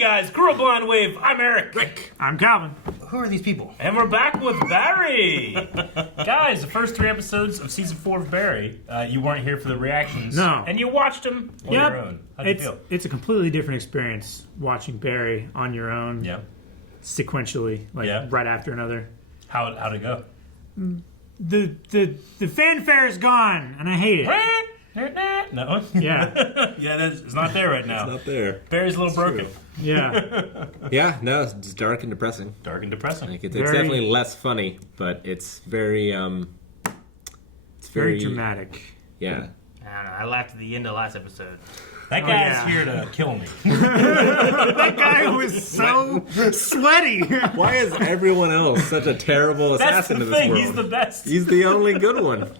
guys, Girl Blind Wave. I'm Eric. Rick. I'm Calvin. Who are these people? And we're back with Barry. Guys, the first 3 episodes of season 4 of Barry, you weren't here for the reactions. No. And you watched them on your own. How'd you feel? It's a completely different experience watching Barry on your own. Yeah. Sequentially, right after another. How'd it go? The fanfare is gone, and I hate it. No. Yeah. Yeah, it's not there right now. It's not there. Barry's a little broken. Yeah. Yeah, no, it's dark and depressing. Dark and depressing. Like it's definitely less funny, but it's very Very dramatic. Yeah. I don't know. I laughed at the end of last episode. That guy's here to kill me. That guy was so sweaty. Why is everyone else such a terrible assassin That's in the this thing. world? He's the best. He's the only good one.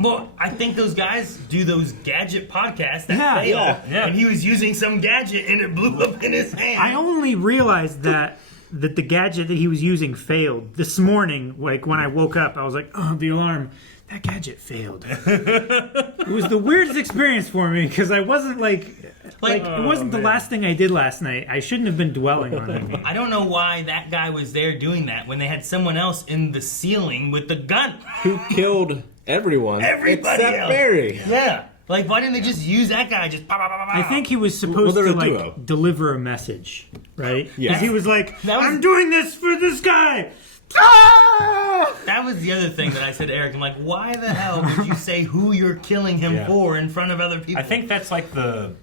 Well, I think those guys do those gadget podcasts that fail. Yeah. And he was using some gadget and it blew up in his hand. I only realized that the gadget that he was using failed this morning. Like when I woke up, I was like, "Oh, the alarm! That gadget failed." It was the weirdest experience for me because I wasn't like it wasn't the last thing I did last night. I shouldn't have been dwelling on it. I don't know why that guy was there doing that when they had someone else in the ceiling with the gun. Who killed everyone Everybody except else. Barry? Yeah. Like, why didn't they just use that guy? Just pop, pop, pop, pop. I think he was supposed they're to a duo. deliver a message, right? Yeah. Because he was like, That was- "I'm doing this for this guy." Ah! That was the other thing that I said to Eric. I'm like, why the hell would you say who you're killing him for in front of other people? I think that's like the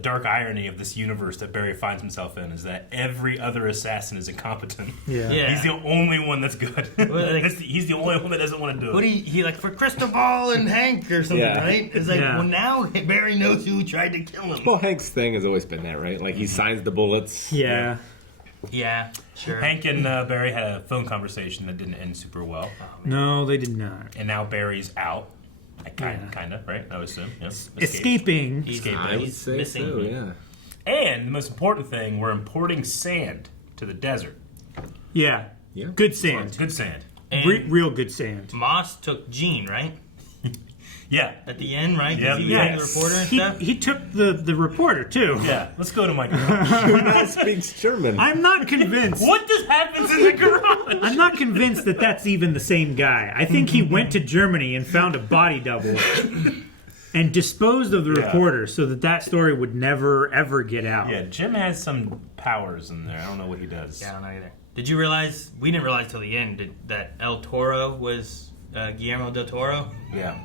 dark irony of this universe that Barry finds himself in, is that every other assassin is incompetent. Yeah. He's the only one that's good. He's the only one that doesn't want to do it. What he like for Cristobal and Hank or something, Yeah. right? It's like, Yeah. well, now Barry knows who tried to kill him. Well, Hank's thing has always been that, right? Like he signs the bullets. Yeah. Yeah, sure. Hank and Barry had a phone conversation that didn't end super well. No, they did not. And now Barry's out. Kind of, right? I would assume. Yeah. Escaping. Escaping. I would say missing. so. Yeah. And the most important thing, we're importing sand to the desert. Yeah. Yeah. Good sand. Good sand. And Real good sand. Moss took Gene, right? Yeah. At the end, right? Yeah. Because he was Yeah. the reporter and stuff. He took the reporter, too. Yeah. Let's go to my garage. Who now speaks German? I'm not convinced. What just happens in the garage? I'm not convinced that that's even the same guy. I think he went to Germany and found a body double and disposed of the reporter so that story would never, ever get out. Yeah, Jim has some powers in there. I don't know what he does. Yeah, I don't know either. Did you realize, we didn't realize till the end, that El Toro was Guillermo del Toro? Yeah.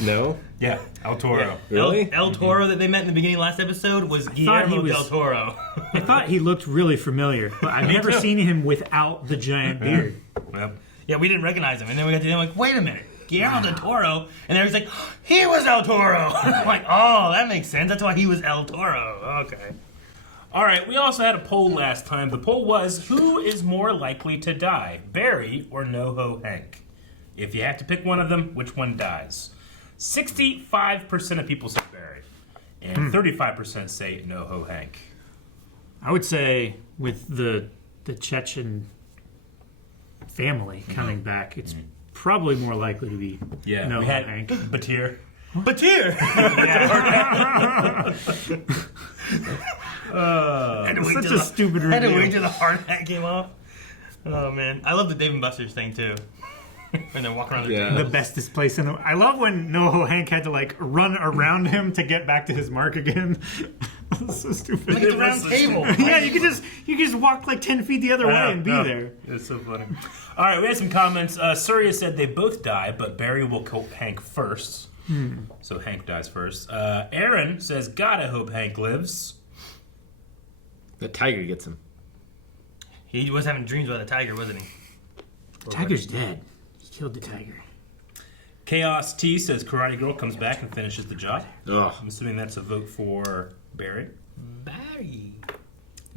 No. Yeah, El Toro. Really? El Toro that they met in the beginning of last episode was Guillermo was- del Toro. I thought he looked really familiar, but I've never too. seen him without the giant beard. Yep. Yeah, we didn't recognize him. And then we got to the end, like, wait a minute. Guillermo del Toro. And then he's like, he was El Toro. I'm like, oh, that makes sense. That's why he was El Toro. Okay. All right, we also had a poll last time. The poll was, who is more likely to die, Barry or NoHo Hank? If you have to pick one of them, which one dies? 65% of people say Barry, and 35% say NoHo Hank. I would say with the Chechen family coming back, it's probably more likely to be Yeah, no we had Hank. Batir. Batir. Such a stupid I had to wait review. till the hard hat came off. Oh, man. I love the Dave and Buster's thing, too. When they're walking around the Yeah. The bestest place in the. I love when NoHo Hank had to run around him to get back to his mark again. That's so stupid. Look at the round table. Yeah, you could just walk 10 feet the other way and be there. It's so funny. All right, we had some comments. Surya said they both die, but Barry will kill Hank first. So Hank dies first. Aaron says, gotta hope Hank lives. The tiger gets him. He was having dreams about the tiger, wasn't he? The tiger's dead. He killed the tiger. Chaos T says Karate Girl comes back and finishes the job. Ugh. I'm assuming that's a vote for Barry. Barry.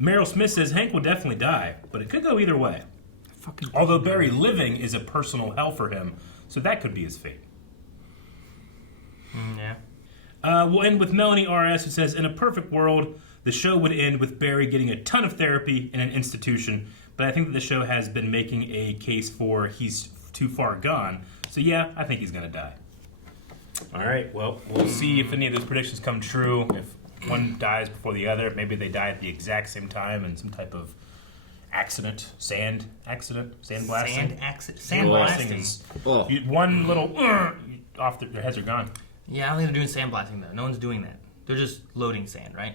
Meryl Smith says Hank will definitely die, but it could go either way. Although Barry living is a personal hell for him, so that could be his fate. Yeah. We'll end with Melanie RS, who says, in a perfect world, the show would end with Barry getting a ton of therapy in an institution, but I think that the show has been making a case for he's too far gone. So yeah, I think he's going to die. All right, well, we'll see if any of those predictions come true. If one dies before the other. Maybe they die at the exact same time in some type of accident, sand blasting. Sand blasting. Is Oh. one little off their heads are gone. Yeah, I don't think they're doing sandblasting though. No one's doing that. They're just loading sand, right?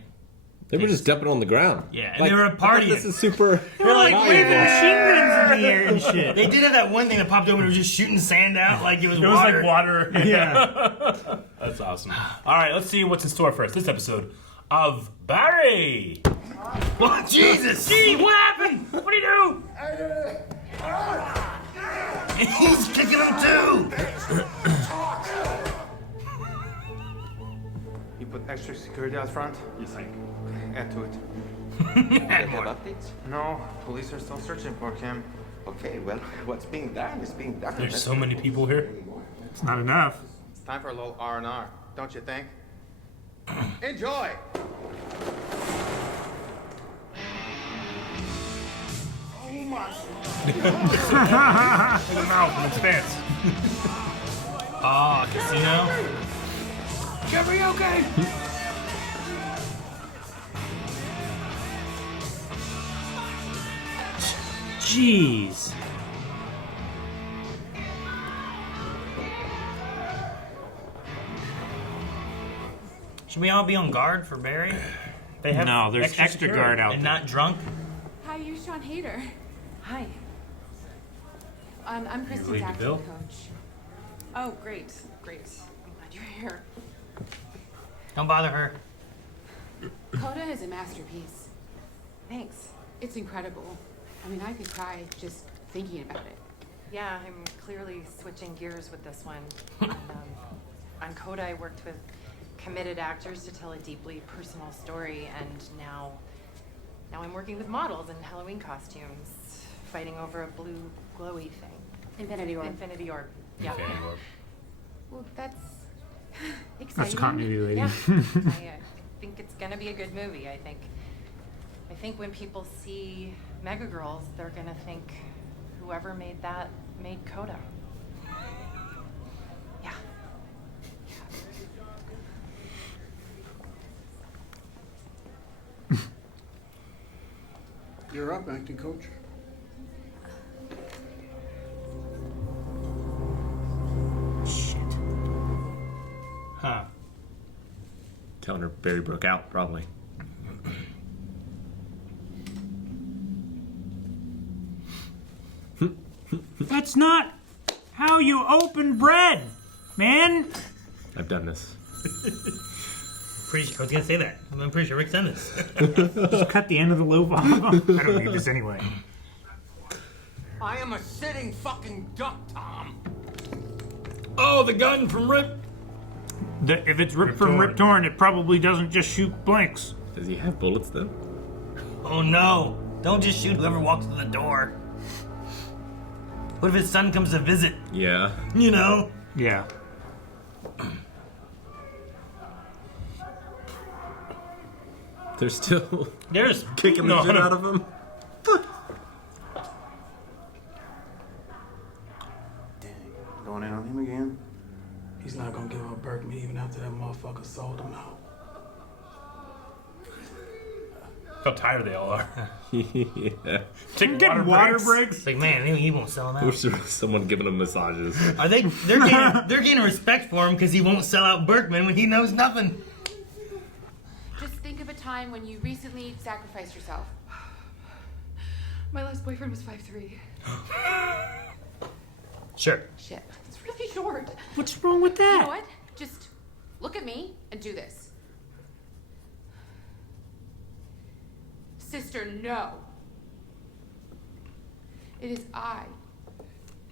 They were just dumping on the ground. Yeah, and they were partying. This is super. They're like, Waving machine guns in the air and shit. They did have that one thing that popped over and was just shooting sand out like it was It water. was like water. Yeah. That's awesome. All right, let's see what's in store for us this episode of Barry. What? Jesus! Gee, what happened? What do you do? He's kicking him too! You put extra security out front? Yes, I Add to it. Add more. updates? No, police are still searching for Kim. Okay, well, what's being done is being done. There's so many people here. It's not enough. It's time for a little R&R, don't you think? Enjoy! Look at the mouth and expanse. Oh, casino? Karaoke. Jeez. Should we all be on guard for Barry? They have No, there's extra security. guard out And there. not drunk? Hi, you're Sean Hader. Hi. I'm Kristen's related to acting Bill? coach. Oh, great, great. I'm glad you're here. Don't bother her. Coda is a masterpiece. Thanks. It's incredible. I mean, I could cry just thinking about it. Yeah, I'm clearly switching gears with this one. And, on Coda, I worked with committed actors to tell a deeply personal story, and now I'm working with models in Halloween costumes, fighting over a blue glowy thing. Infinity War. Infinity Orb. Yeah. Infinity War. Well, that's exciting. That's continuity, lady. Yeah. I think it's gonna be a good movie. I think when people see Mega Girls, they're gonna think whoever made that made Coda. Yeah. You're up, acting coach. Huh. Telling her Barry broke out, probably. That's not how you open bread, man. I've done this. Pretty sure, I was gonna say that. I'm pretty sure Rick sent this. Just cut the end of the loaf off of them. I don't need this anyway. I am a sitting fucking duck, Tom! Oh, the gun from Rip. If it's ripped from Rip Torn, it probably doesn't just shoot blanks. Does he have bullets though? Oh no. Don't just shoot whoever walks through the door. What if his son comes to visit? Yeah. You know? Yeah. They're still There's kicking the shit out of him. Dang, going in on him again? He's not gonna give up Berkman even after that motherfucker sold him out. How tired they all are. Yeah. Take Getting water breaks. It's like, man, he won't sell him out. Wish there was someone giving him massages. Are they? They're gaining respect for him because he won't sell out Berkman when he knows nothing. Just think of a time when you recently sacrificed yourself. My last boyfriend was 5'3". Sure. Shit. It's really short. What's wrong with You that? know what? Just look at me and do this. Sister, no. It is I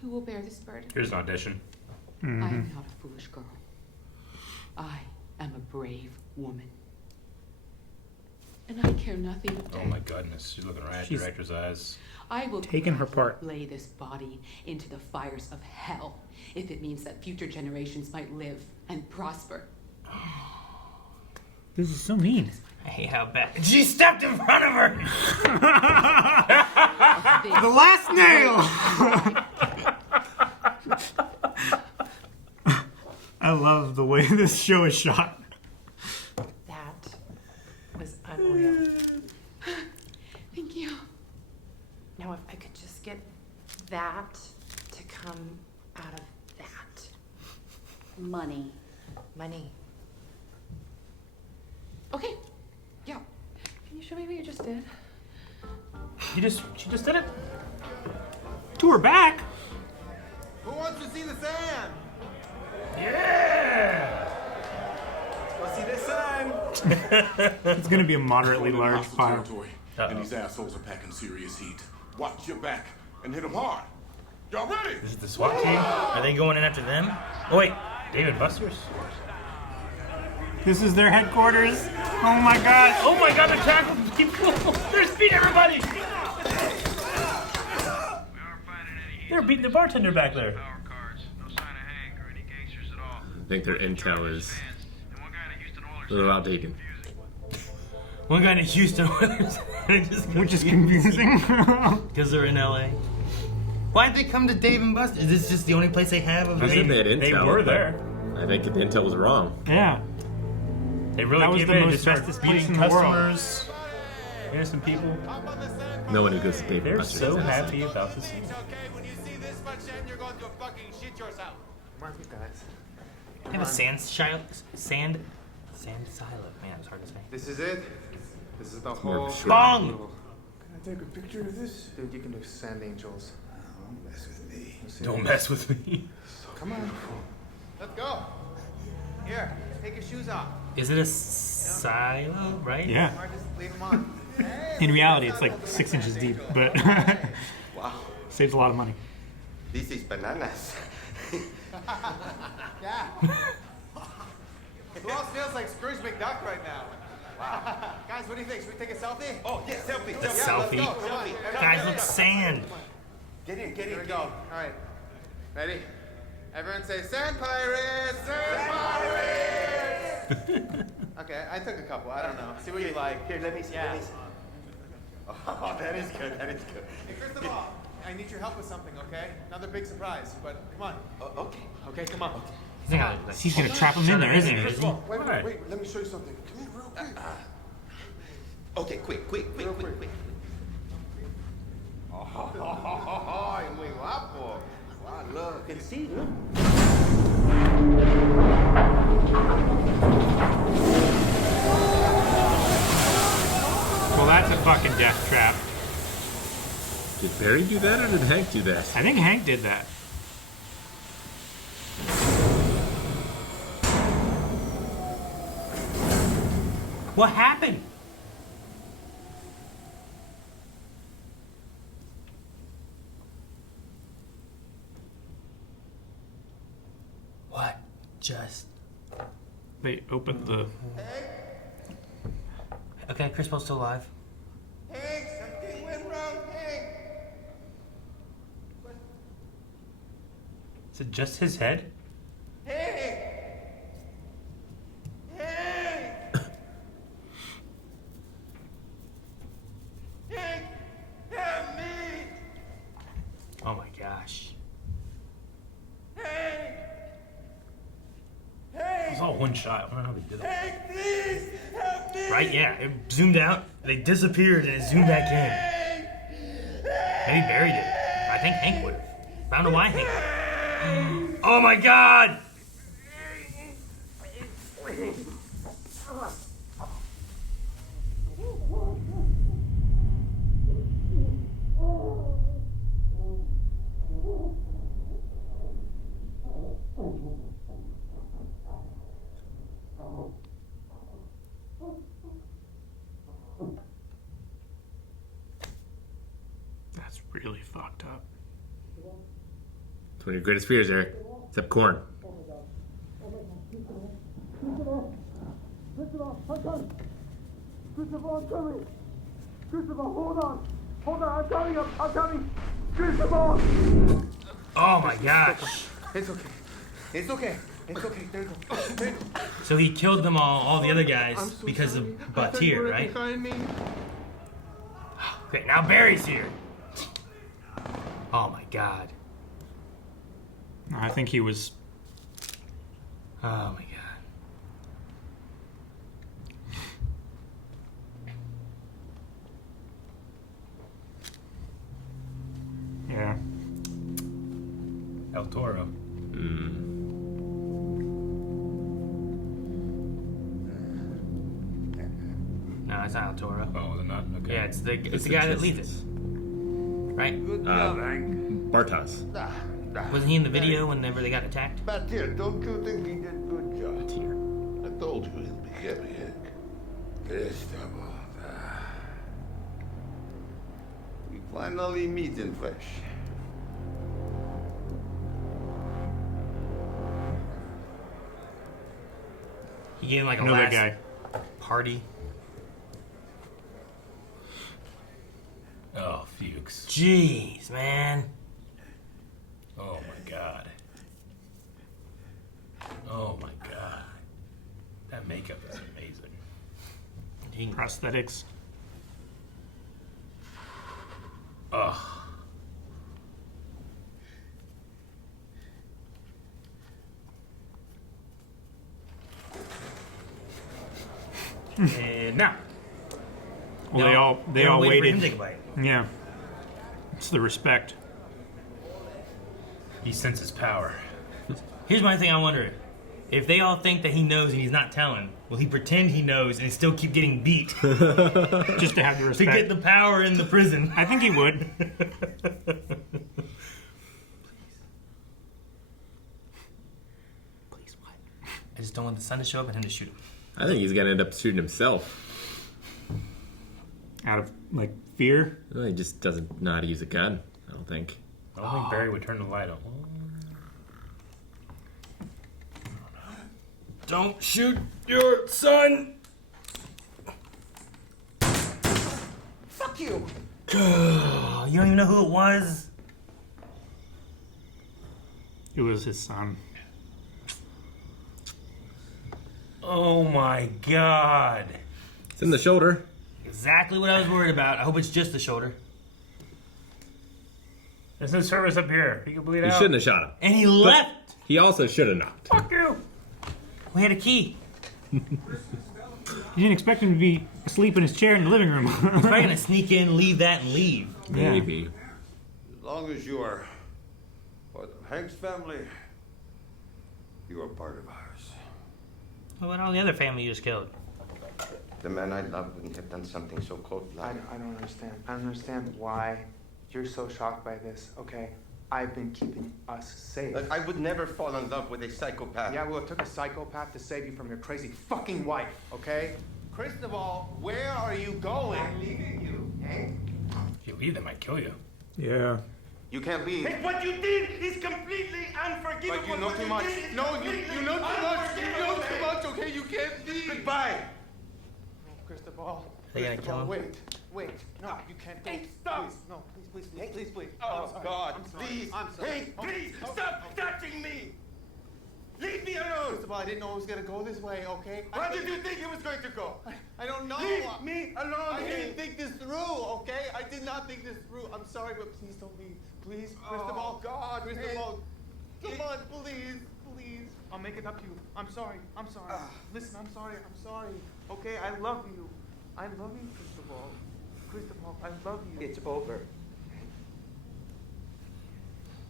who will bear this burden. Here's an audition. I am not a foolish girl. I am a brave woman. And I care nothing of Oh death. my goodness, she's looking right at the director's eyes. I will Taking her part. lay this body into the fires of hell if it means that future generations might live and prosper. This is so mean. I hate how bad. She stepped in front of her. The last nail! I love the way this show is shot. That Now, if I could just get that to come out of that. Money. Money. Okay. Yeah. Can you show me what you just did? She just did it. To her back. Who wants to see the sand? Yeah. Let's see this sign. It's gonna be a moderately large Hostile pile. territory, and these assholes are packing serious heat. Watch your back and hit them hard. Y'all ready? This is the SWAT team. Are they going in after them? Oh wait, David Buster's. This is their headquarters. Oh my god. Oh my god, they're tackling people. They're beating everybody. They're beating the bartender back there. I think their intel is a little outdated. one guy in Houston, Which is confusing. because they're in LA. Why'd they come to Dave and Buster? Is this just the only place they have of I said they had intel. They were but there. I think the intel was wrong. Yeah. They really That was came the in and most just started bestest place beating in the world. customers, innocent people. No one who goes to Dave and They're Buster's. so has happy about this scene. It's okay when you see this much sand, you're going to fucking shit yourself. Come on, you guys. They have a sand silo. Man, it's hard to say. This is it. This is the more whole. of a short- Bong! Can I take a picture of this? Dude, you can do sand angels. Don't mess with me. Don't mess with me. Come on. Let's go. Here, take your shoes off. Is it a silo, right? Yeah. Or just leave them on. In reality, it's like 6 inches deep, but Wow, saves a lot of money. this is bananas. Yeah. Who else feels like Scrooge McDuck right now? Wow. Guys, what do you think? Should we take a selfie? Oh, yeah, selfie, Yeah, selfie. let's Selfie. go. Come on. Guys, look, sand. Get in, get Here in. we go. All right. Ready? Everyone say sand pirates! Sand pirates! Okay, I took a couple. I don't know. See what you like. Here, let me see, Yeah. let me see. Oh, that is good, that is good. Hey, Cristobal, I need your help with something, okay? Another big surprise, but come on. Oh, okay. Okay, come on. Hang on, like, He's gonna trap him in there, isn't he? Cristobal, Wait, Alright. wait, let me show you something. Come here real quick. Okay, quick. Ay, muy guapo. Wow, look. You can see, look. Well, that's a fucking death trap. Did Barry do that or did Hank do that? I think Hank did that. what happened? What just? They opened the. Okay, Crispal's still alive. Hank, something went wrong, Hank. Is it just his head? Hank! Hank! Hank! Help me! Oh my gosh. Hank! It Hank! was all one shot. I don't know how they did it. Hank, please! Help me! Right? Yeah. It zoomed out. They disappeared and it zoomed back in. Hank! Maybe Barry did. I think Hank would have. I don't know why Hank. Oh my God! That's really fucked up. It's one of your greatest fears, Eric. Except corn. Oh my gosh. It's okay. It's okay. It's okay. There you go. There you go. So he killed them all the other guys because of Batir, right? Behind me. Okay, now Barry's here. Oh my God. I think he was. Oh my God. El Toro. No, it's not El Toro. Oh, they're not? Okay. Yeah, it's the guy that leads it. Right? Bartas. Wasn't he in the video whenever they got attacked? Here, don't you think he did good job? Here. I told you he'll be happy, Hank. Cristobal. We finally meet in flesh. He gave him like a Another last guy. party. Oh, Fuchs. Jeez, man. Oh my god. Oh my god. That makeup is amazing. Prosthetics. Ugh. And now. Well, they all waited for him waited. to take a bite. Yeah. It's the respect. He senses power. Here's my thing I wonder. If they all think that he knows and he's not telling, will he pretend he knows and still keep getting beat to Just to have the respect. get the power in the prison? I think he would. Please, what? I just don't want the sun to show up and him to shoot him. I think he's gonna end up shooting himself. Out of, like, fear. Well, he just doesn't know how to use a gun, I don't think. I don't think Barry would turn the light on. Don't shoot your son! Fuck you! You don't even know who it was? It was his son. Oh my god. It's in the shoulder. Exactly what I was worried about. I hope it's just the shoulder. There's no service up here. He can bleed He out. shouldn't have shot him. And he left! He also should have not. Fuck you. We had a key. You didn't expect him to be asleep in his chair in the living room. He's probably gonna sneak in, leave that, and leave. Yeah. Maybe. As long as you are part of Hank's family, you are part of ours. What about all the other family you just killed? The man I love wouldn't have done something so I cold-blooded. don't understand. I don't understand why you're so shocked by this, okay? I've been keeping us safe. Look, I would never fall in love with a psychopath. Yeah, well, it took a psychopath to save you from your crazy fucking wife, okay? Cristobal, where are you going? I'm leaving you, Hank. If you leave, they might kill you. Yeah. You can't leave. Hey, what you did is completely unforgivable. But you know What too much. did is No, you completely know too much. You know unforgivable. too much, okay? You can't leave. Goodbye. Cristobal. They gonna kill him? Wait. No, you can't go. Hey, stop. Please, no, please. Oh, I'm sorry. God. I'm sorry. Please. I'm sorry. Hank, please. Stop touching me. Leave me alone. Cristobal, I didn't know it was gonna go this way, okay? Where did you think it was going to go? I don't know. Leave me alone, I didn't Hank. think this through, okay? I did not think this through. I'm sorry, but please don't leave. Please, Cristobal. God, Cristobal. Come on, please. I'll make it up to you. I'm sorry. Listen, I'm sorry. Okay, I love you. I love you, Cristobal. Cristobal, I love you. It's over.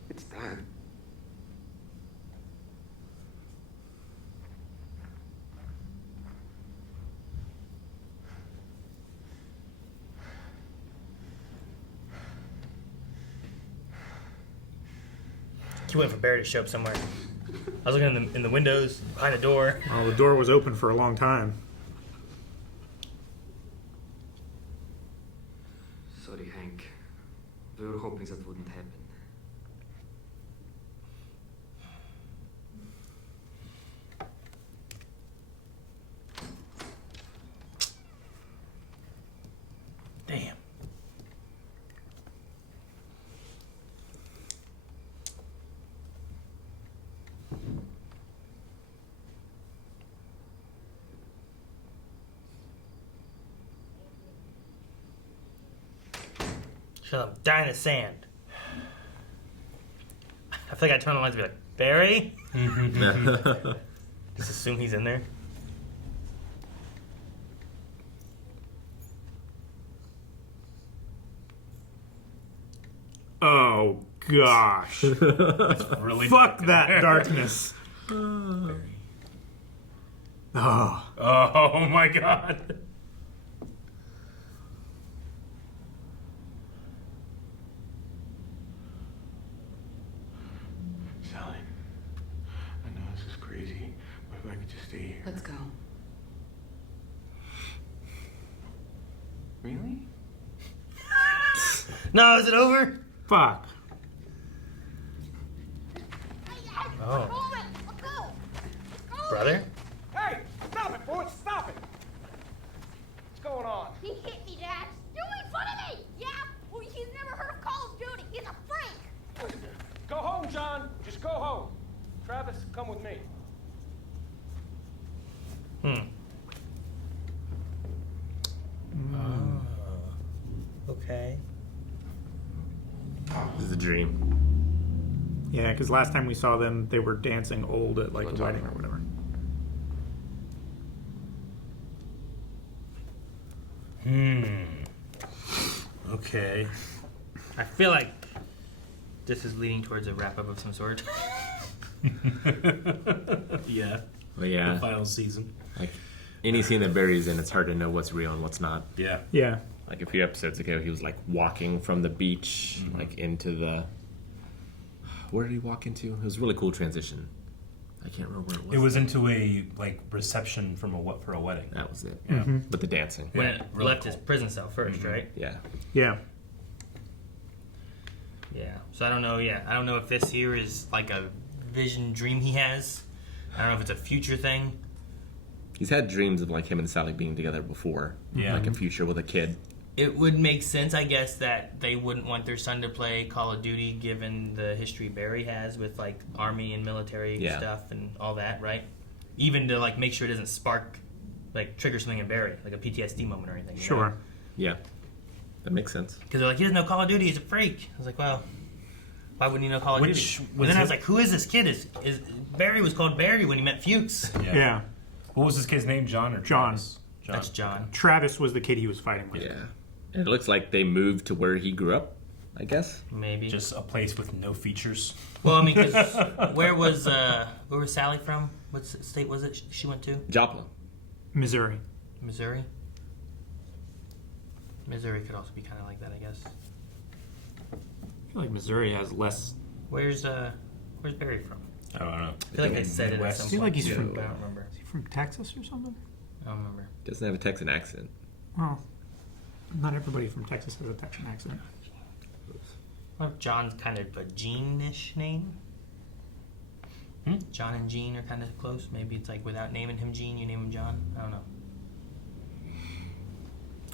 It's done. He went for Barry to show up somewhere. I was looking in the windows, behind the door. Well, the door was open for a long time. Sorry, Hank. We were hoping that wouldn't happen. Damn. Shut up. Die in the sand. I feel like I turn on the lights and be like, Barry? Just assume he's in there. Oh, gosh. Really Fuck dark that in there. darkness. Oh. Oh my god. Sally, I know this is crazy, but if I could just stay here. Let's go. Really? No, is it over? Fuck. Oh. Brother? Hey, stop it, boy, stop it! What's going on? He hit me, Dad. You made fun of me! Yeah? Well, he's never heard of Call of Duty. He's a freak. Go home, John. Just go home. Travis, come with me. Okay. This is a dream. Yeah, because last time we saw them, they were dancing old at like a wedding or whatever. Okay. I feel like this is leading towards a wrap-up of some sort. Yeah. But yeah, The final season. like any scene that Barry's in, it's hard to know what's real and what's not. Yeah. Yeah. Like a few episodes ago, he was like walking from the beach, like into the. Where did he walk into? It was a really cool transition. I can't remember where it was. It was into a like reception for a wedding. That was it. Yeah. But the dancing. When Yeah, it really left cool. his prison cell 1st, right? Yeah. Yeah. Yeah. So I don't know. Yeah, I don't know if this here is like a vision dream he has. I don't know if it's a future thing. He's had dreams of like him and Sally being together before. Yeah. Like a future with a kid. It would make sense, I guess, that they wouldn't want their son to play Call of Duty given the history Barry has with like army and military Yeah. stuff and all that, right? Even to like make sure it doesn't spark, like trigger something in Barry, like a PTSD moment or anything. Sure. Yeah. That makes sense. Because they're like, he doesn't know Call of Duty, he's a freak. I was like, well, why wouldn't he know Call of Which Duty? was And then I was it- like, who is this kid? Is Barry was called Barry when he met Fuchs. Yeah. What was this kid's name? John or John. Travis? John. That's John. Travis was the kid he was fighting with. Yeah. And it looks like they moved to where he grew up, I guess. Maybe. Just a place with no features. Well, I mean, because where was Sally from? What state was it she went to? Joplin. Missouri. Missouri? Missouri could also be kind of like that, I guess. I feel like Missouri has less. Where's Barry from? I don't know. I feel like I said it at Midwest. some I feel point. like he's too, from. but I don't remember. Is he from Texas or something? I don't remember. Doesn't have a Texan accent. Well, not everybody from Texas has a Texan accent. What if John's kind of a Gene-ish name? John and Gene are kind of close. Maybe it's like without naming him Gene, you name him John. I don't know.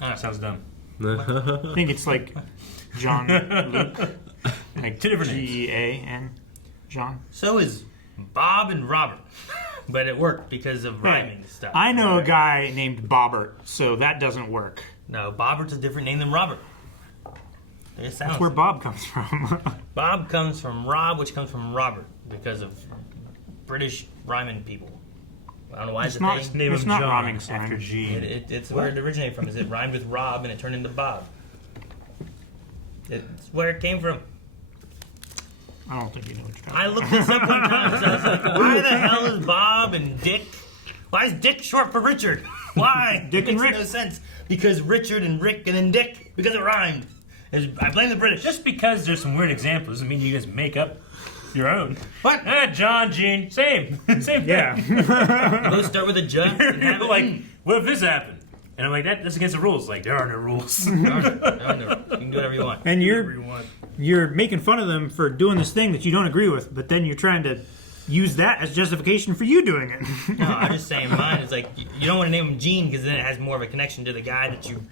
I don't know. Sounds dumb. I think it's like John Luke. Like Two different names. G-E-A-N. John. So is Bob and Robert. But it worked because of rhyming stuff. I know a guy named Bobbert, so that doesn't work. No, Bobbert's a different name than Robert. It sounds That's where Bob comes from. Bob comes from Rob, which comes from Robert because of British rhyming people. I don't know why it's a not- thing. Name It's him not John rhyming slang. after Gene. It's where it originated from. Is it rhymed with Rob and it turned into Bob? It's where it came from. I don't think you know what you're talking I looked this up one time. So I was like, why the hell is Bob and Dick? Why is Dick short for Richard? Why? Dick It and makes Rick. no sense. Because Richard and Rick and then Dick because it rhymed. I blame the British. Just because there's some weird examples doesn't mean you guys make up your own. What? John, Gene, same thing. Yeah. Those start with a J. and have You're it- like, what if this happened? And I'm like, that's against the rules. Like, there are no rules. No, you can do whatever you want. And Whatever you want. you're making fun of them for doing this thing that you don't agree with, but then you're trying to use that as justification for you doing it. No, I'm just saying mine is like, you don't want to name him Gene because then it has more of a connection to the guy that you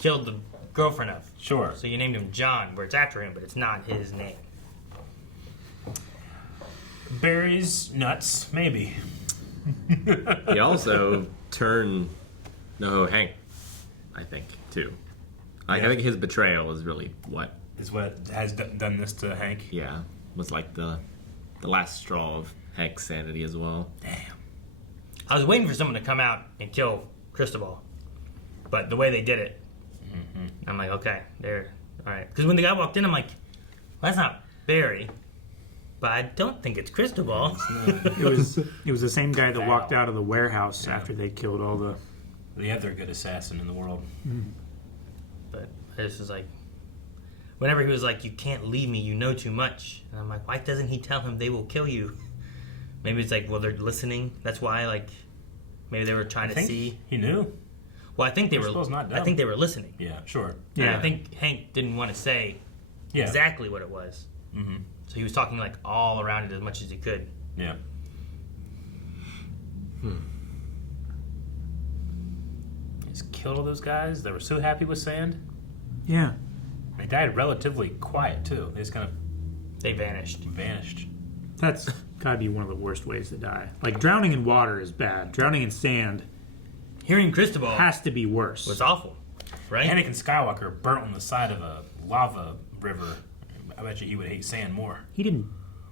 killed the girlfriend of. Sure. So you named him John, where it's after him, but it's not his name. Barry's nuts, maybe. He also turned NoHo Hank, I think, too. Like, I think his betrayal is really what, Is what has done this to Hank. yeah, was like the last straw of Hank's sanity as well. Damn. I was waiting for someone to come out and kill Cristobal, but the way they did it, I'm like, okay, they're all right. Because when the guy walked in, I'm like, well, Barry, but I don't think it's Cristobal. It was the same guy that walked out of the warehouse after they killed all the other good assassin in the world. But this is like, whenever he was like, "You can't leave me, you know too much," and I'm like, why doesn't he tell him they will kill you? Maybe it's like, well, they're listening. That's why, like, maybe they were trying to see. He knew. Well, I think they were. Not dumb. I think they were listening. Yeah, sure. And I think Hank didn't want to say exactly what it was. Mm-hmm. So he was talking like all around it as much as he could. Yeah. He's killed all those guys. They were so happy with sand. Yeah. They died relatively quiet too. They just kind of vanished. That's gotta be one of the worst ways to die. Like drowning in water is bad. Drowning in sand. Hearing Cristobal has to be worse. Was awful, right? Anakin Skywalker burnt on the side of a lava river. I bet you he would hate sand more. He didn't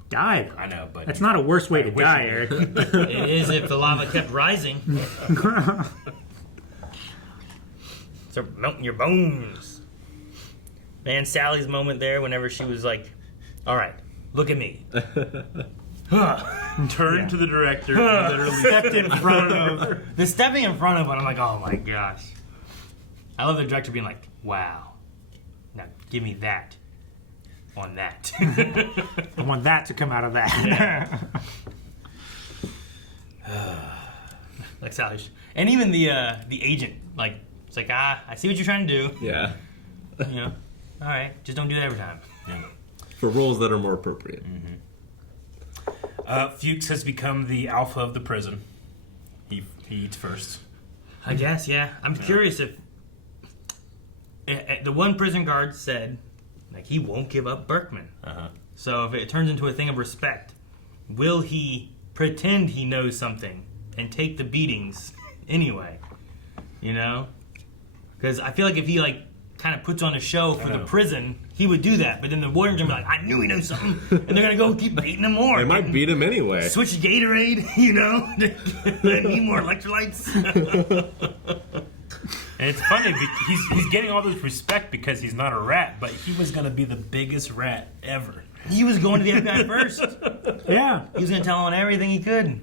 die. I know, but that's not a worse way to die, Eric. It is if the lava kept rising. So melting your bones. Man, Sally's moment there whenever she was like, all right, look at me. Turned to the director and literally stepped in front of. The stepping in front of it, I'm like, oh my gosh. I love the director being like, wow. Now give me that on that. I want that to come out of that. Like Sally. And even the agent, like, it's like, I see what you're trying to do. Yeah. You know, all right, just don't do that every time. Yeah. For roles that are more appropriate. Fuchs has become the alpha of the prison. He eats first. I guess, yeah. I'm curious if the one prison guard said, like, he won't give up Berkman. So if it turns into a thing of respect, will he pretend he knows something and take the beatings anyway? You know? Because I feel like if he, like, kind of puts on a show for the prison, he would do that. But then the warden's gonna be like, I knew he knows something. And they're gonna go keep beating him more. They might beat him anyway. Switch Gatorade, you know? I need more electrolytes. And it's funny, he's getting all this respect because he's not a rat, but he was gonna be the biggest rat ever. He was going to the FBI first. Yeah. He was gonna tell him everything he could.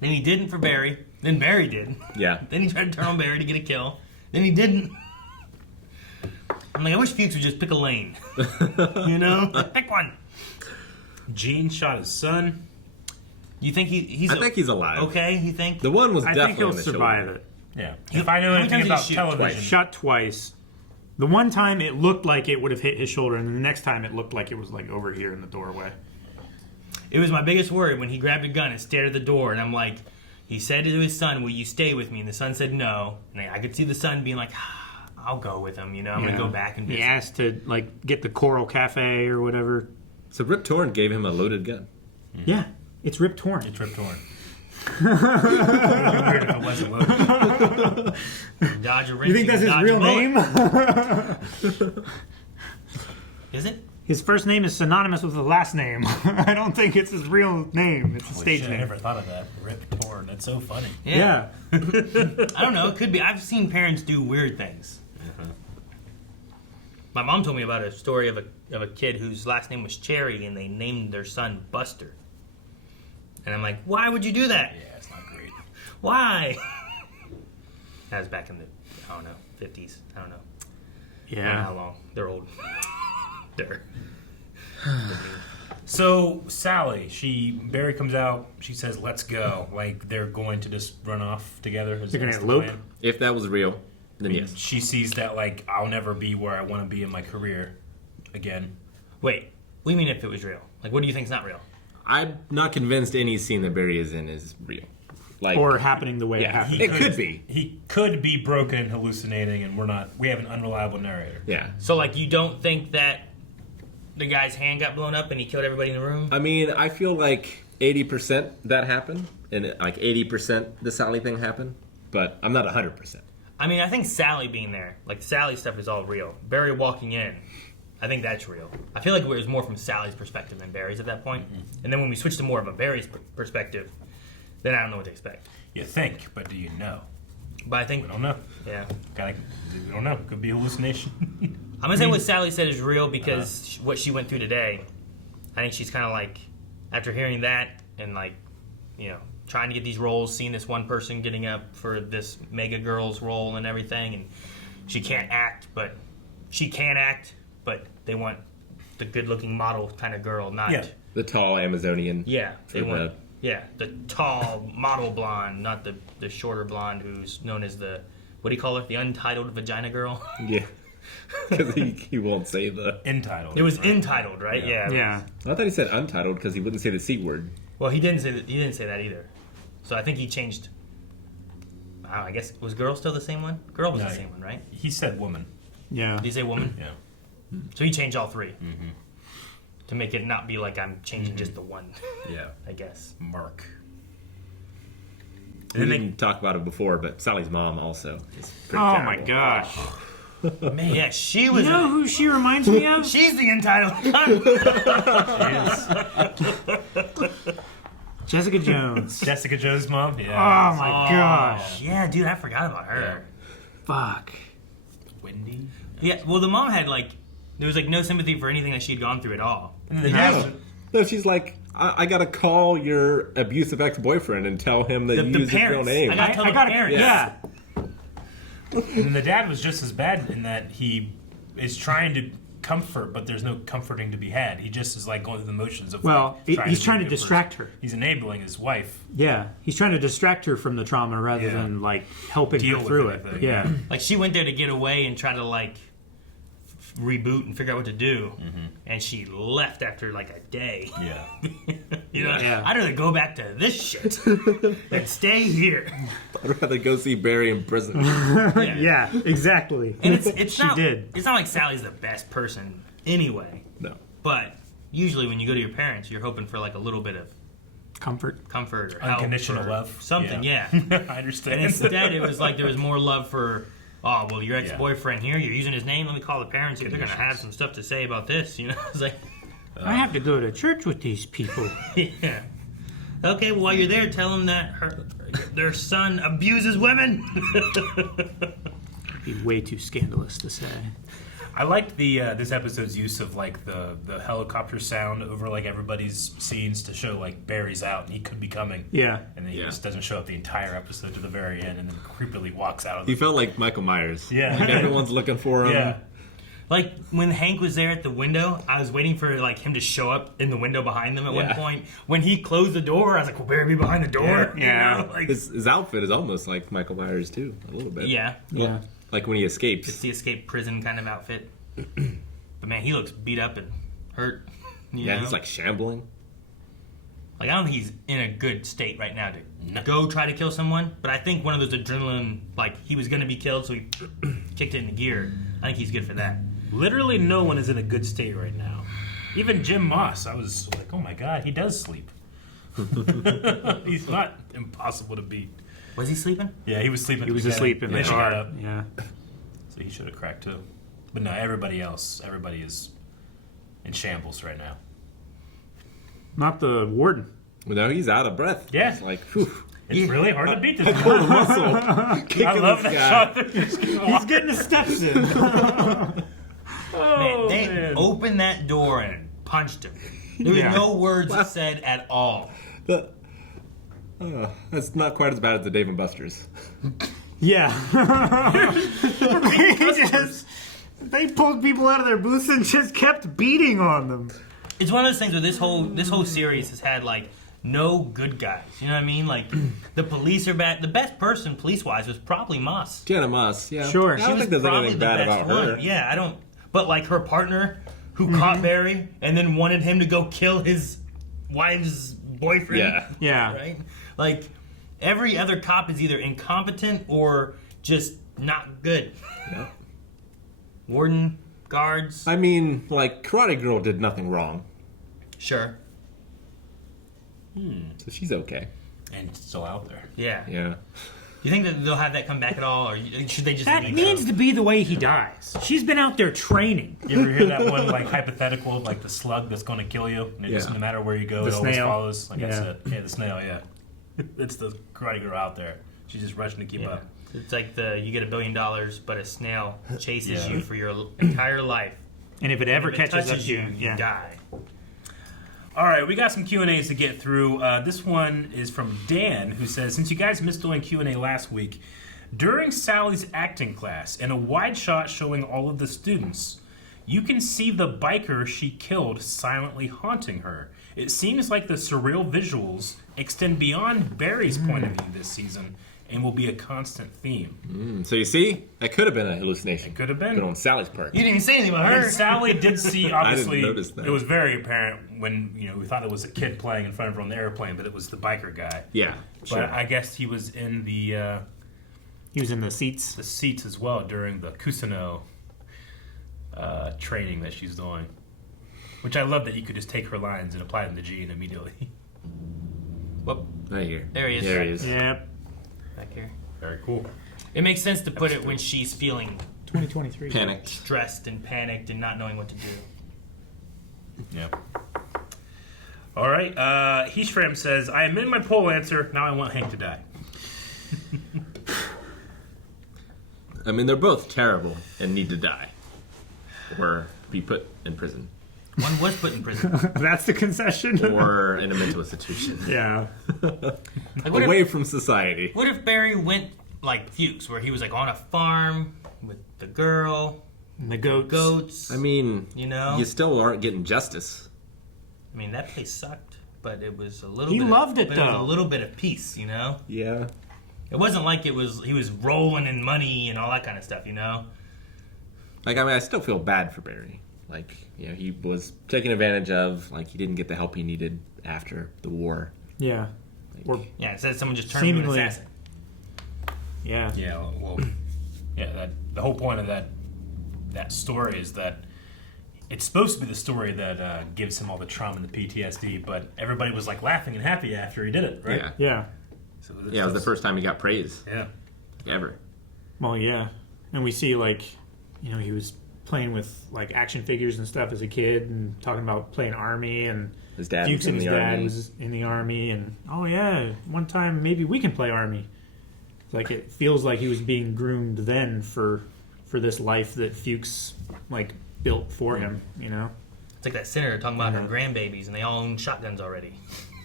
Then he didn't for Barry. Then Barry did. Yeah. Then he tried to turn on Barry to get a kill. Then he didn't. I'm like, I wish Fuchs would just pick a lane. You know? Pick one. Gene shot his son. You think he's... I think he's alive. Okay, you think? The one was I definitely think he'll on the survive shoulder. it. Yeah. If I know anything about television. Shot twice. The one time it looked like it would have hit his shoulder, and then the next time it looked like it was like over here in the doorway. It was my biggest worry when he grabbed a gun and stared at the door, and I'm like, he said to his son, will you stay with me? And the son said no. And I could see the son being like, I'll go with him, you know, I'm going to go back and visit. He asked to, like, get the Coral Cafe or whatever. So Rip Torn gave him a loaded gun. Yeah, it's Rip Torn. It's Rip Torn. Weird if it wasn't loaded. Dodger You think that's his real name? Is it? His first name is synonymous with the last name. I don't think it's his real name. It's a stage I name. never thought of that. Rip Torn. That's so funny. Yeah. I don't know. It could be. I've seen parents do weird things. My mom told me about a story of a kid whose last name was Cherry, and they named their son Buster. And I'm like, why would you do that? Yeah, it's not great. Why? That was back in the, I don't know, 50s. I don't know. I don't know Yeah. how long. They're old. They're. So Sally, Barry comes out. She says, "Let's go." Like they're going to just run off together. They're gonna That's the elope? plan. If that was real, then yes. She sees that like I'll never be where I want to be in my career again. Wait, what do you mean if it was real? Like, what do you think's not real? I'm not convinced any scene that Barry is in is real. Like, Or happening the way it yeah, happened. it could be. He could be broken and hallucinating, and we have an unreliable narrator. Yeah. So, like, you don't think that the guy's hand got blown up and he killed everybody in the room? I mean, I feel like 80% that happened, and like 80% the Sally thing happened, but I'm not 100%. I mean, I think Sally being there, like, Sally stuff is all real. Barry walking in, I think that's real. I feel like it was more from Sally's perspective than Barry's at that point. And then when we switch to more of a Barry's perspective, then I don't know what to expect. You think, but do you know? But I think... We don't know. Yeah. We don't know. Could be hallucination. I'm gonna say what Sally said is real because what she went through today. I think she's kind of like, after hearing that and like, trying to get these roles, seeing this one person getting up for this mega girl's role and everything, and she can't act, but she can act, but they want the good-looking model kind of girl, not the tall Amazonian. Yeah, they want the tall model blonde, not the shorter blonde who's known as the, what do you call her? The untitled vagina girl. Yeah. Because he won't say the entitled. It was entitled, right? Yeah. I thought he said untitled because he wouldn't say the C word. Well, he didn't say that either. So I think he changed. I guess was girl still the same one? Girl was the same one, right? He said woman. Yeah. Did he say woman? Yeah. So he changed all three to make it not be like I'm changing just the one. Yeah. I guess. Mark. We didn't talk about it before, but Sally's mom also is pretty Oh terrible. my gosh. Man, yeah, she was. You know who she reminds me of? She's the entitled Jessica Jones. Jessica Jones' mom? Yeah. Oh my gosh. Yeah, dude, I forgot about her. Fuck. Wendy? Yeah, well, the mom had there was no sympathy for anything that she'd gone through at all. No, she's like, I gotta call your abusive ex-boyfriend and tell him that you used his real name. I gotta tell the parents. Yeah. And the dad was just as bad in that he is trying to comfort, but there's no comforting to be had. He just is going through the motions of he's trying to distract her. He's enabling his wife. Yeah, he's trying to distract her from the trauma rather than helping her through it. Yeah, she went there to get away and try to reboot and figure out what to do, and she left after a day. Yeah. I'd rather go back to this shit than stay here. I'd rather go see Barry in prison. yeah, exactly. And it's she not, did. It's not like Sally's the best person anyway. No. But usually when you go to your parents, you're hoping for a little bit of comfort or help unconditional or love, something. Yeah. I understand. And instead, it was there was more love for. Oh, well, your ex-boyfriend here, you're using his name, let me call the parents here. They're going to have some stuff to say about this, It's I have to go to church with these people. Yeah. Okay, well, while you're there, tell them that their son abuses women. Be way too scandalous to say. I liked the this episode's use of the helicopter sound over everybody's scenes to show Barry's out and he could be coming. Yeah. And then he just doesn't show up the entire episode to the very end and then creepily walks out of He felt like Michael Myers. Yeah. Everyone's looking for him. Yeah. When Hank was there at the window, I was waiting for him to show up in the window behind them at one point. When he closed the door, I was like, "Will Barry be behind the door?" Yeah. His outfit is almost like Michael Myers too, a little bit. Yeah. Yeah. Like when he escapes. It's the escape prison kind of outfit. But man, he looks beat up and hurt. You know? He's shambling. I don't think he's in a good state right now to go try to kill someone. But I think one of those adrenaline, he was going to be killed, so he kicked it into gear. I think he's good for that. Literally no one is in a good state right now. Even Jim Moss, I was like, oh my god, he does sleep. He's not impossible to beat. Was he sleeping? Yeah, he was sleeping. He was asleep in the car. Yeah. So he should have cracked too. But no, everybody is in shambles right now. Not the warden. Well, no, he's out of breath. Yeah. It's like, whew. It's really hard to beat this I pulled a guy. muscle. I love that shot. He's getting the steps in. Man, they opened that door and punched him. There was no words said at all. That's not quite as bad as the Dave & Buster's. Yeah. They pulled people out of their booths and just kept beating on them. It's one of those things where this whole series has had no good guys. You know what I mean? The police are bad. The best person police-wise was probably Moss. Jenna Moss, yeah. Sure. I don't think there's anything bad about her. Yeah, I don't. But her partner, who caught Barry and then wanted him to go kill his wife's boyfriend. Yeah. Yeah. Right. Every other cop is either incompetent or just not good. Yeah. Warden, guards. I mean, Karate Girl did nothing wrong. Sure. So she's okay. And still out there. Yeah. Yeah. You think that they'll have that come back at all, or should they just? That needs to be the way he dies. She's been out there training. You ever hear that one hypothetical of the slug that's going to kill you, and it just no matter where you go, it always follows. That's it. Yeah, the snail. Yeah, it's the Karate Girl out there. She's just rushing to keep up. It's like you get $1 billion, but a snail chases you for your entire life. And if it ever If it catches up touches to you, you die. All right, we got some Q&As to get through. This one is from Dan, who says, since you guys missed doing Q&A last week, during Sally's acting class, in a wide shot showing all of the students, you can see the biker she killed silently haunting her. It seems like the surreal visuals extend beyond Barry's point of view this season and will be a constant theme. So you see, that could have been a hallucination. It could have been. Good on Sally's part. You didn't even say anything about her. And Sally did see, obviously, I didn't notice that. It was very apparent when, we thought it was a kid playing in front of her on the airplane, but it was the biker guy. Yeah, sure. But I guess he was in the... he was in the seats. The seats as well during the Kusano training that she's doing. Which I love that you could just take her lines and apply them to Gene immediately. Whoop. Right here. There he is. There he is. Yep. Back here. Very cool. It makes sense to put it when she's feeling 2023. Panicked. stressed and panicked and not knowing what to do. Yeah. All right. Hishram says, I amend my poll answer. Now I want Hank to die. I mean, they're both terrible and need to die. Or be put in prison. One was put in prison. That's the concession. Or in a mental institution. Yeah. Away from society. What if Barry went like Fuchs, where he was like on a farm with the girl, and the goats? I mean, you still aren't getting justice. I mean, that place sucked, but it was a little. He bit loved of, it but though. It was a little bit of peace, Yeah. It wasn't like he was rolling in money and all that kind of stuff, Like, I mean, I still feel bad for Barry. Like, he was taken advantage of. Like, he didn't get the help he needed after the war. Yeah. It says someone just turned him into an assassin. Yeah. Yeah, well, the whole point of that story is that it's supposed to be the story that gives him all the trauma and the PTSD, but everybody was like laughing and happy after he did it, right? Yeah. So it was the first time he got praise. Yeah. Ever. Well, yeah. And we see, he was playing with, action figures and stuff as a kid and talking about playing Army, and his dad Fuchs was in and his the dad Army. was in the Army, and, oh, yeah, one time maybe we can play Army. Like, it feels like he was being groomed then for this life that Fuchs, built for him, It's like that senator talking about her grandbabies, and they all own shotguns already.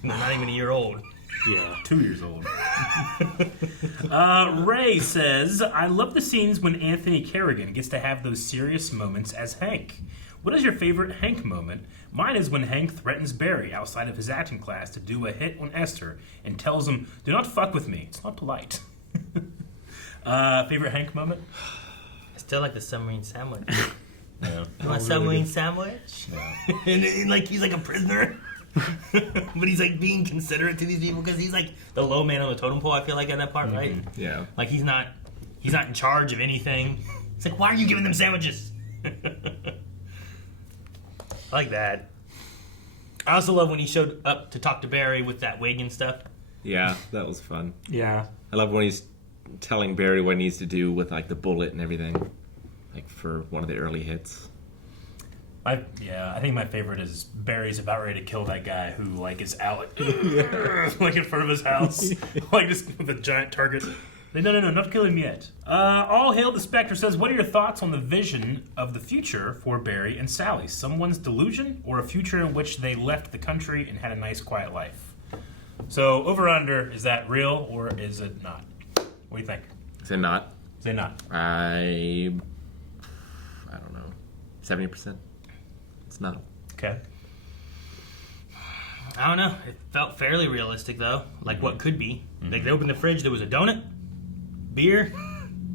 They're not even a year old. Yeah. 2 years old. Ray says, I love the scenes when Anthony Kerrigan gets to have those serious moments as Hank. What is your favorite Hank moment? Mine is when Hank threatens Barry outside of his acting class to do a hit on Esther and tells him, do not fuck with me. It's not polite. Favorite Hank moment? I still like the submarine sandwich. Yeah. You want a submarine sandwich? Yeah. and he's like a prisoner. But he's being considerate to these people because he's the low man on the totem pole. I feel like at that part, right? Yeah. He's not in charge of anything. It's why are you giving them sandwiches? I like that. I also love when he showed up to talk to Barry with that wig and stuff. Yeah, that was fun. Yeah. I love when he's telling Barry what he needs to do with the bullet and everything, for one of the early hits. I think my favorite is Barry's about ready to kill that guy who is out in front of his house, just with a giant target. No, not kill him yet. All Hail the Spectre says, what are your thoughts on the vision of the future for Barry and Sally? Someone's delusion or a future in which they left the country and had a nice quiet life? So over under, is that real or is it not? What do you think? Is it not? Is it not? I don't know. 70%. It's not. Okay. I don't know. It felt fairly realistic though. What could be. They opened the fridge, there was a donut, beer,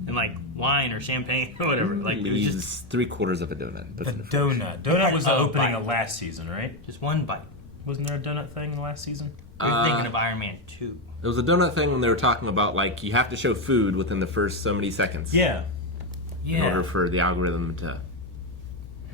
and wine or champagne or whatever. It was just 3/4 of a donut. A donut. Donut was the opening of last season, right? Just one bite. Wasn't there a donut thing in the last season? You're thinking of Iron Man 2. There was a donut thing when they were talking about you have to show food within the first so many seconds. Yeah. In order for the algorithm to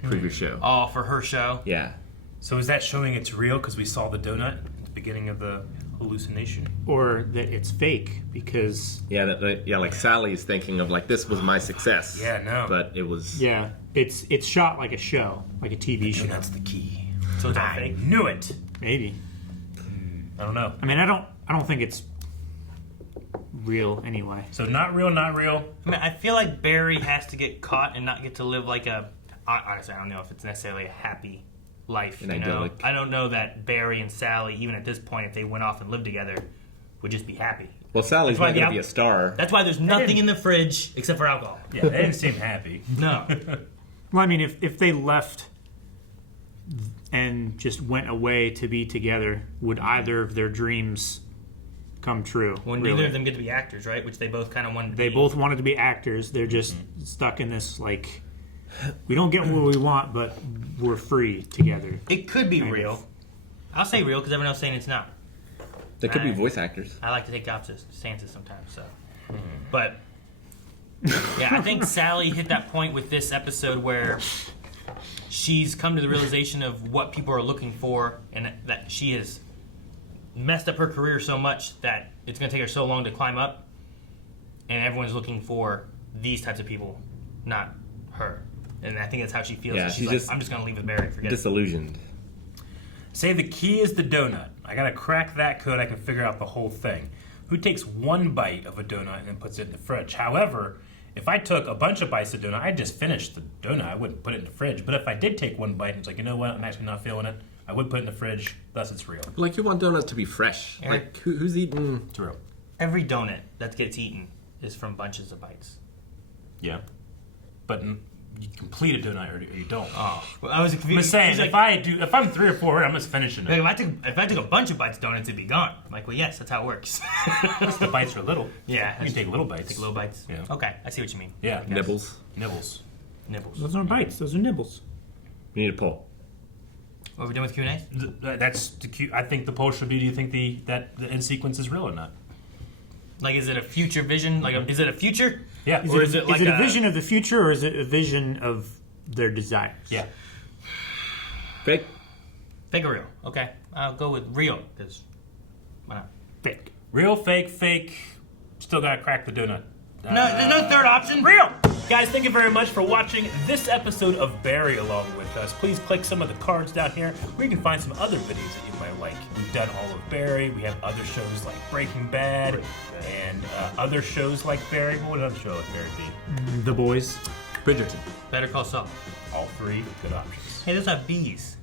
prove your show. Oh, for her show? Yeah. So is that showing it's real because we saw the donut at the beginning of the hallucination? Or that it's fake because... Yeah, Sally's thinking of this was my success. Yeah, no. But it was... Yeah, it's shot like a show, like a TV show. That's the key. So it's all I fake? knew it. Maybe. I don't know. I mean, I don't think it's real anyway. So not real, not real. I mean, I feel like Barry has to get caught and not get to live like a. Honestly, I don't know if it's necessarily a happy life. An you know, idyllic. I don't know that Barry and Sally, even at this point, if they went off and lived together, would just be happy. Well, Sally's That's why not going to the be a star. That's why there's nothing in the fridge except for alcohol. Yeah, they didn't seem happy. No. Well, I mean, if they left and just went away to be together, would either of their dreams come true? Well, neither of them get to be actors, right? Which they both kind of wanted to They be. both wanted to be actors. They're just stuck in this, like, we don't get what we want, but we're free together. It could be Kind real. of. I'll say real because everyone else saying it's not. They could be voice actors. I like to take the opposite stances sometimes, so. But, yeah, I think Sally hit that point with this episode where she's come to the realization of what people are looking for and that she has messed up her career so much that it's going to take her so long to climb up, and everyone's looking for these types of people, not her. And I think that's how she feels. Yeah, she's like, I'm just going to leave with Barry. Forget it. Disillusioned. Say the key is the donut. I gotta crack that code. I can figure out the whole thing. Who takes one bite of a donut and puts it in the fridge? However, if I took a bunch of bites of donut, I'd just finish the donut. I wouldn't put it in the fridge. But if I did take one bite and it's like, you know what, I'm actually not feeling it, I would put it in the fridge. Thus, it's real. Like, you want donuts to be fresh. Yeah. Like, who's eating? It's real. Every donut that gets eaten is from bunches of bites. Yeah. But you complete a donut or you don't. Oh, well, I was I'm just saying, if I'm 3 or 4, I'm just finishing it. Like, if I took a bunch of bites of donuts, it'd be gone. I'm like, well, yes, that's how it works. The bites are little. Yeah, You can take little bites. Take little bites. Yeah. Okay, I see what you mean. Yeah. Nibbles. Nibbles. Nibbles. Those aren't bites. Those are nibbles. We need a poll. What are we doing with Q&A? That's the cute. I think the poll should be, do you think that the end sequence is real or not? Like, is it a future vision? Like, is it a future? Yeah. Is Or it, is it like a vision of the future, or is it a vision of their desires? Yeah. Fake. Fake or real? Okay, I'll go with real, because why not? Fake. Real, fake. Still gotta crack the donut. No, there's no third option. Real! Guys, thank you very much for watching this episode of Barry along with us. Please click some of the cards down here where you can find some other videos that you might like. We've done all of Barry. We have other shows like Breaking Bad and other shows like Barry. What would another show like Barry be? The Boys. Bridgerton. Better Call Saul. All 3 good options. Hey, those have bees.